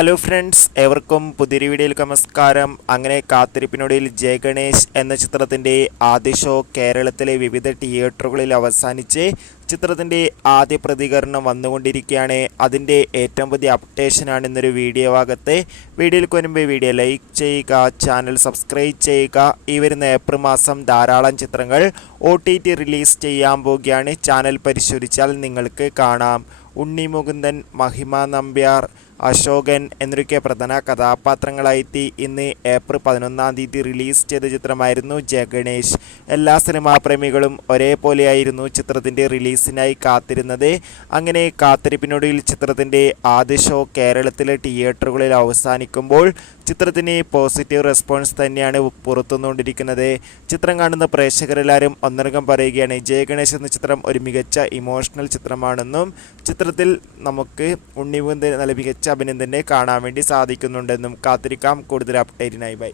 Hello friends, ഏവർക്കും പുതിയൊരു വീഡിയോയിലേക്ക് നമസ്കാരം. അങ്ങനെ കാത്തിരിപ്പിനൊടുവിൽ ജയ ഗണേഷ് എന്ന ചിത്രത്തിൻ്റെ ആദ്യ ഷോ കേരളത്തിലെ വിവിധ തിയേറ്ററുകളിൽ അവസാനിച്ച് ചിത്രത്തിൻ്റെ ആദ്യ പ്രതികരണം വന്നുകൊണ്ടിരിക്കുകയാണ്. അതിൻ്റെ ഏറ്റവും പുതിയ അപ്ഡേഷനാണ് ഇന്നൊരു വീഡിയോ ഭാഗത്ത്. വീഡിയോയിൽ വരുമ്പോൾ വീഡിയോ ലൈക്ക് ചെയ്യുക, ചാനൽ സബ്സ്ക്രൈബ് ചെയ്യുക. ഈ വരുന്ന ഏപ്രിൽ മാസം ധാരാളം ചിത്രങ്ങൾ OTT റിലീസ് ചെയ്യാൻ പോവുകയാണ്. ചാനൽ പരിശോധിച്ചാൽ നിങ്ങൾക്ക് കാണാം. ഉണ്ണി മുകുന്ദൻ, മഹിമ നമ്പ്യാർ, അശോകൻ എന്നൊക്കെ പ്രധാന കഥാപാത്രങ്ങളായി ഇന്ന് ഏപ്രിൽ 11-ാം തീയതി റിലീസ് ചെയ്ത ചിത്രമായിരുന്നു ജയ ഗണേഷ്. എല്ലാ സിനിമാ പ്രേമികളും ഒരേപോലെയായിരുന്നു ചിത്രത്തിൻ്റെ റിലീസിനായി കാത്തിരുന്നത്. അങ്ങനെ കാത്തിരിപ്പിനൊടുവിൽ ചിത്രത്തിൻ്റെ ആദ്യ ഷോ കേരളത്തിലെ തിയേറ്ററുകളിൽ അവസാനിക്കുമ്പോൾ ചിത്രത്തിന് പോസിറ്റീവ് റെസ്പോൺസ് തന്നെയാണ് പുറത്തുനിന്നുകൊണ്ടിരിക്കുന്നത്. ചിത്രം കാണുന്ന പ്രേക്ഷകരെല്ലാവരും ഒന്നടങ്കം പറയുകയാണ് ജയ ഗണേഷ് എന്ന ചിത്രം ഒരു മികച്ച ഇമോഷണൽ ചിത്രമാണെന്നും ചിത്രത്തിൽ നമുക്ക് ഉണ്ണിമുകുന്ദൻ നല്ല മികച്ച അഭിനന്ദനെ കാണാൻ വേണ്ടി സാധിക്കുന്നുണ്ടെന്നും. കാത്തിരിക്കാം കൂടുതൽ അപ്ഡേറ്റിനായി. ബൈ.